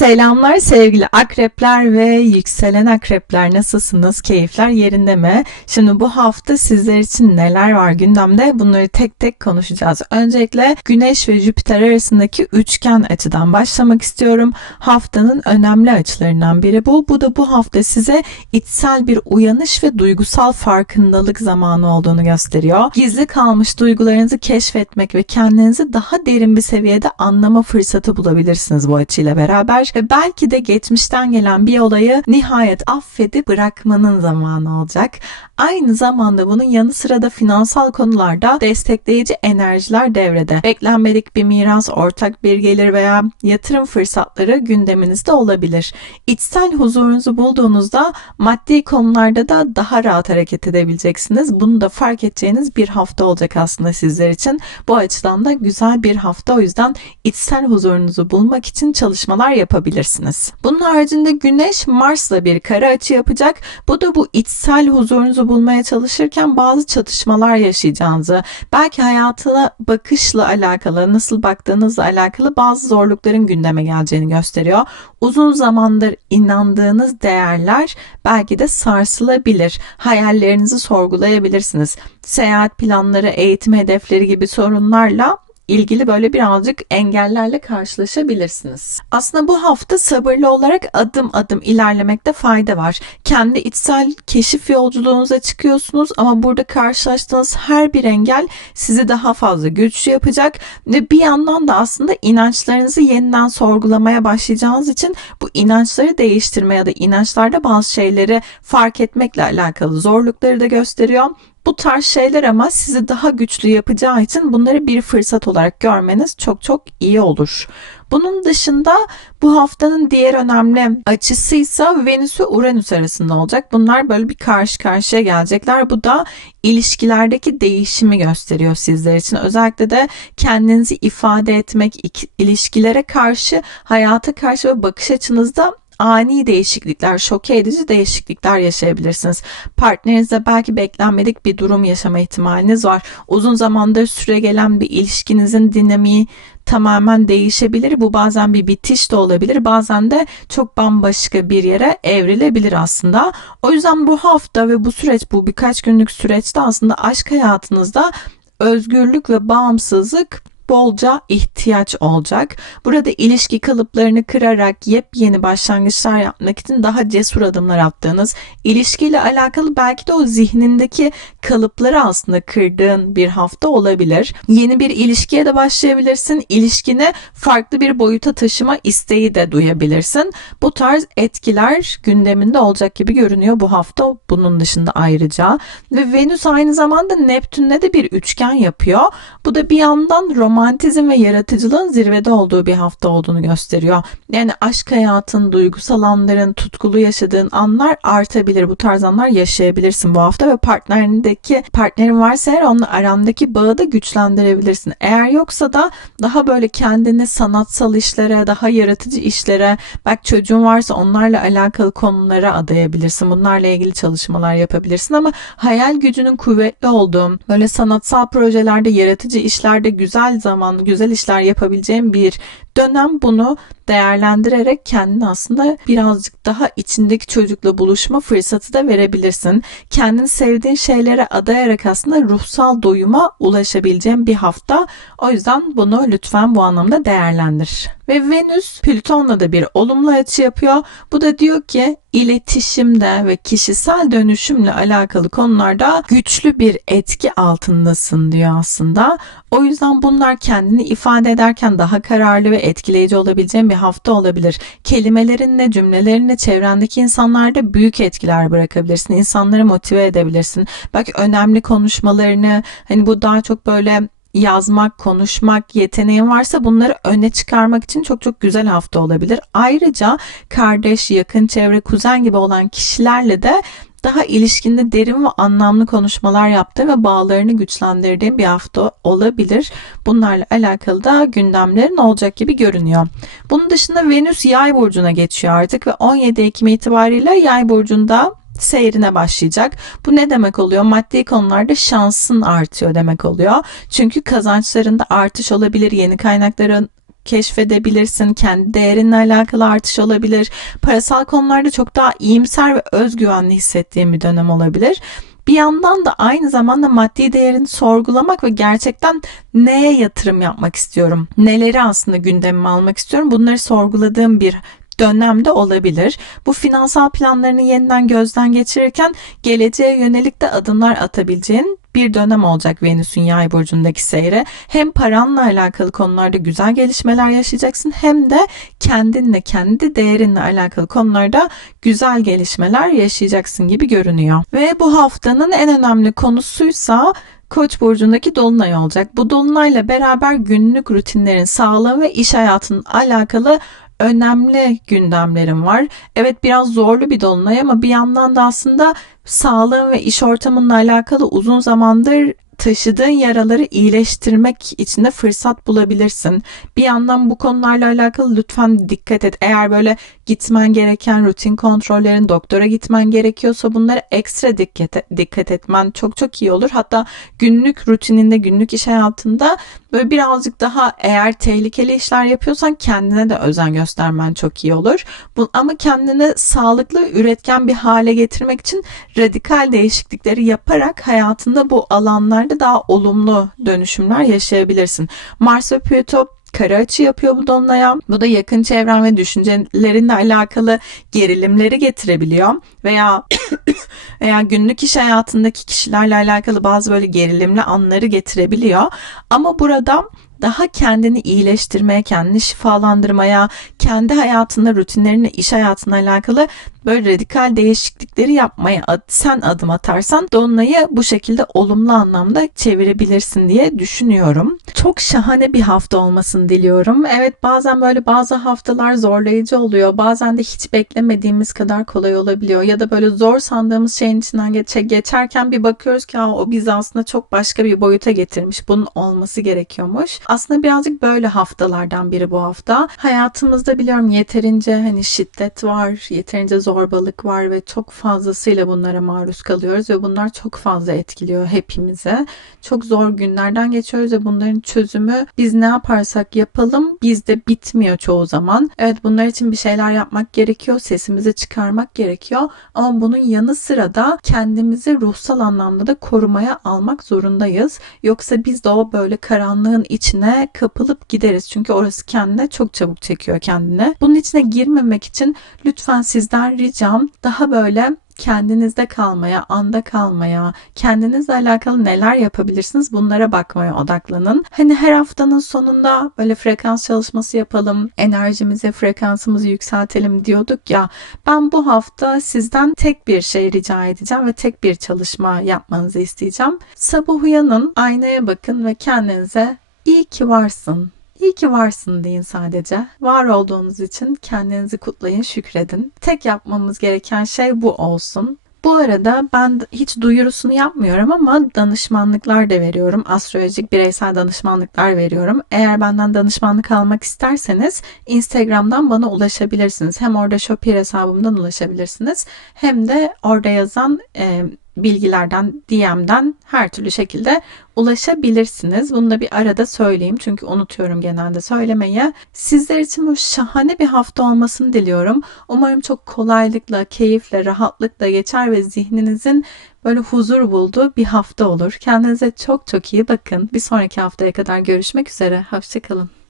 Selamlar sevgili akrepler ve yükselen akrepler nasılsınız? Keyifler yerinde mi? Şimdi bu hafta sizler için neler var gündemde? Bunları tek tek konuşacağız. Öncelikle Güneş ve Jüpiter arasındaki üçgen açıdan başlamak istiyorum. Haftanın önemli açılarından biri bu. Bu da bu hafta size içsel bir uyanış ve duygusal farkındalık zamanı olduğunu gösteriyor. Gizli kalmış duygularınızı keşfetmek ve kendinizi daha derin bir seviyede anlama fırsatı bulabilirsiniz bu açıyla beraber ve belki de geçmişten gelen bir olayı nihayet affedip bırakmanın zamanı olacak. Aynı zamanda bunun yanı sıra da finansal konularda destekleyici enerjiler devrede. Beklenmedik bir miras, ortak bir gelir veya yatırım fırsatları gündeminizde olabilir. İçsel huzurunuzu bulduğunuzda maddi konularda da daha rahat hareket edebileceksiniz. Bunu da fark edeceğiniz bir hafta olacak aslında sizler için. Bu açıdan da güzel bir hafta. O yüzden içsel huzurunuzu bulmak için çalışmalar yapabilirsiniz. Bunun haricinde Güneş Mars'la bir kare açı yapacak. Bu da bu içsel huzurunuzu bulmaya çalışırken bazı çatışmalar yaşayacağınızı, belki hayatına bakışla alakalı, nasıl baktığınızla alakalı bazı zorlukların gündeme geleceğini gösteriyor. Uzun zamandır inandığınız değerler belki de sarsılabilir. Hayallerinizi sorgulayabilirsiniz. Seyahat planları, eğitim hedefleri gibi sorunlarla ilgili böyle birazcık engellerle karşılaşabilirsiniz. Aslında bu hafta sabırlı olarak adım adım ilerlemekte fayda var. Kendi içsel keşif yolculuğunuza çıkıyorsunuz ama burada karşılaştığınız her bir engel sizi daha fazla güçlü yapacak ve bir yandan da aslında inançlarınızı yeniden sorgulamaya başlayacağınız için bu inançları değiştirme ya da inançlarda bazı şeyleri fark etmekle alakalı zorlukları da gösteriyor. Bu tarz şeyler ama sizi daha güçlü yapacağı için bunları bir fırsat olarak görmeniz çok çok iyi olur. Bunun dışında bu haftanın diğer önemli açısı ise Venüs ve Uranüs arasında olacak. Bunlar böyle bir karşı karşıya gelecekler. Bu da ilişkilerdeki değişimi gösteriyor sizler için. Özellikle de kendinizi ifade etmek, ilişkilere karşı, hayata karşı ve bakış açınızda ani değişiklikler, şok edici değişiklikler yaşayabilirsiniz. Partnerinizle belki beklenmedik bir durum yaşama ihtimaliniz var. Uzun zamandır süre gelen bir ilişkinizin dinamiği tamamen değişebilir. Bu bazen bir bitiş de olabilir. Bazen de çok bambaşka bir yere evrilebilir aslında. O yüzden bu hafta ve bu süreç bu birkaç günlük süreçte aslında aşk hayatınızda özgürlük ve bağımsızlık bolca ihtiyaç olacak. Burada ilişki kalıplarını kırarak yepyeni başlangıçlar yapmak için daha cesur adımlar attığınız, ilişkiyle alakalı belki de o zihnindeki kalıpları aslında kırdığın bir hafta olabilir. Yeni bir ilişkiye de başlayabilirsin. İlişkini farklı bir boyuta taşıma isteği de duyabilirsin. Bu tarz etkiler gündeminde olacak gibi görünüyor bu hafta. Bunun dışında ayrıca ve Venüs aynı zamanda Neptün'le de bir üçgen yapıyor. Bu da bir yandan romantik romantizm ve yaratıcılığın zirvede olduğu bir hafta olduğunu gösteriyor. Yani aşk hayatın, duygusal anların, tutkulu yaşadığın anlar artabilir. Bu tarz anlar yaşayabilirsin bu hafta ve partnerindeki partnerin varsa eğer onunla arandaki bağı da güçlendirebilirsin. Eğer yoksa da daha böyle kendini sanatsal işlere, daha yaratıcı işlere, belki çocuğun varsa onlarla alakalı konulara adayabilirsin. Bunlarla ilgili çalışmalar yapabilirsin ama hayal gücünün kuvvetli olduğu, böyle sanatsal projelerde, yaratıcı işlerde güzel zamanlı güzel işler yapabileceğim bir dönem bunu değerlendirerek kendini aslında birazcık daha içindeki çocukla buluşma fırsatı da verebilirsin. Kendini sevdiğin şeylere adayarak aslında ruhsal doyuma ulaşabileceğin bir hafta. O yüzden bunu lütfen bu anlamda değerlendir. Ve Venüs Plüton'la da bir olumlu açı yapıyor. Bu da diyor ki iletişimde ve kişisel dönüşümle alakalı konularda güçlü bir etki altındasın diyor aslında. O yüzden bunlar kendini ifade ederken daha kararlı ve etkileyici olabileceğin bir hafta olabilir. Kelimelerinle, cümlelerinle çevrendeki insanlarda büyük etkiler bırakabilirsin. İnsanları motive edebilirsin. Belki önemli konuşmalarını hani bu daha çok böyle yazmak, konuşmak yeteneğin varsa bunları öne çıkarmak için çok çok güzel hafta olabilir. Ayrıca kardeş, yakın çevre, kuzen gibi olan kişilerle de daha ilişkinde derin ve anlamlı konuşmalar yaptığı ve bağlarını güçlendirdiğin bir hafta olabilir. Bunlarla alakalı da gündemlerin olacak gibi görünüyor. Bunun dışında Venüs yay burcuna geçiyor artık ve 17 Ekim itibariyle yay burcunda seyrine başlayacak. Bu ne demek oluyor? Maddi konularda şansın artıyor demek oluyor. Çünkü kazançlarında artış olabilir, yeni kaynakların keşfedebilirsin. Kendi değerinle alakalı artış olabilir. Parasal konularda çok daha iyimser ve özgüvenli hissettiğin bir dönem olabilir. Bir yandan da aynı zamanda maddi değerini sorgulamak ve gerçekten neye yatırım yapmak istiyorum? Neleri aslında gündemime almak istiyorum? Bunları sorguladığım bir dönemde olabilir. Bu finansal planlarını yeniden gözden geçirirken geleceğe yönelik de adımlar atabileceğin bir dönem olacak Venüs'ün yay burcundaki seyri. Hem paranla alakalı konularda güzel gelişmeler yaşayacaksın hem de kendinle, kendi değerinle alakalı konularda güzel gelişmeler yaşayacaksın gibi görünüyor. Ve bu haftanın en önemli konusuysa Koç burcundaki dolunay olacak. Bu dolunayla beraber günlük rutinlerin, sağlığı ve iş hayatının alakalı önemli gündemlerim var. Evet biraz zorlu bir dolunay ama bir yandan da aslında sağlığın ve iş ortamınla alakalı uzun zamandır taşıdığın yaraları iyileştirmek için de fırsat bulabilirsin. Bir yandan bu konularla alakalı lütfen dikkat et. Eğer böyle gitmen gereken rutin kontrollerin doktora gitmen gerekiyorsa bunlara ekstra dikkat, dikkat etmen çok çok iyi olur. Hatta günlük rutininde, günlük iş hayatında böyle birazcık daha eğer tehlikeli işler yapıyorsan kendine de özen göstermen çok iyi olur. Bu, ama kendini sağlıklı, üretken bir hale getirmek için radikal değişiklikleri yaparak hayatında bu alanlarda daha olumlu dönüşümler yaşayabilirsin. Mars ve Plüto kara açı yapıyor bu dolunaya. Bu da yakın çevren ve düşüncelerinle alakalı gerilimleri getirebiliyor veya veya günlük iş hayatındaki kişilerle alakalı bazı böyle gerilimli anları getirebiliyor. Ama burada daha kendini iyileştirmeye, kendini şifalandırmaya, kendi hayatında rutinlerini, iş hayatına alakalı böyle radikal değişiklikleri yapmaya sen adım atarsan Dolunay'ı bu şekilde olumlu anlamda çevirebilirsin diye düşünüyorum. Çok şahane bir hafta olmasını diliyorum. Evet bazen böyle bazı haftalar zorlayıcı oluyor. Bazen de hiç beklemediğimiz kadar kolay olabiliyor. Ya da böyle zor sandığımız şeyin içinden geçe, geçerken bir bakıyoruz ki o bizi aslında çok başka bir boyuta getirmiş. Bunun olması gerekiyormuş. Aslında birazcık böyle haftalardan biri bu hafta. Hayatımızda biliyorum yeterince hani şiddet var, yeterince zorbalık var ve çok fazlasıyla bunlara maruz kalıyoruz ve bunlar çok fazla etkiliyor hepimize. Çok zor günlerden geçiyoruz ve bunların çözümü biz ne yaparsak yapalım bizde bitmiyor çoğu zaman. Evet bunlar için bir şeyler yapmak gerekiyor, sesimizi çıkarmak gerekiyor ama bunun yanı sıra da kendimizi ruhsal anlamda da korumaya almak zorundayız. Yoksa biz de o böyle karanlığın içine kapılıp gideriz. Çünkü orası kendine çok çabuk çekiyor kendine. Bunun içine girmemek için lütfen sizden ricam daha böyle kendinizde kalmaya, anda kalmaya, kendinizle alakalı neler yapabilirsiniz bunlara bakmaya odaklanın. Hani her haftanın sonunda böyle frekans çalışması yapalım, enerjimizi, frekansımızı yükseltelim diyorduk ya. Ben bu hafta sizden tek bir şey rica edeceğim ve tek bir çalışma yapmanızı isteyeceğim. Sabah uyanın, aynaya bakın ve kendinize iyi ki varsın İyi ki varsın deyin sadece. Var olduğunuz için kendinizi kutlayın, şükredin. Tek yapmamız gereken şey bu olsun. Bu arada ben hiç duyurusunu yapmıyorum ama danışmanlıklar da veriyorum. Astrolojik bireysel danışmanlıklar veriyorum. Eğer benden danışmanlık almak isterseniz Instagram'dan bana ulaşabilirsiniz. Hem orada Shopee hesabımdan ulaşabilirsiniz. Hem de orada yazan e, bilgilerden, DM'den her türlü şekilde ulaşabilirsiniz. Bunu da bir arada söyleyeyim çünkü unutuyorum genelde söylemeyi. Sizler için bu şahane bir hafta olmasını diliyorum. Umarım çok kolaylıkla, keyifle, rahatlıkla geçer ve zihninizin böyle huzur bulduğu bir hafta olur. Kendinize çok çok iyi bakın. Bir sonraki haftaya kadar görüşmek üzere. Hoşçakalın.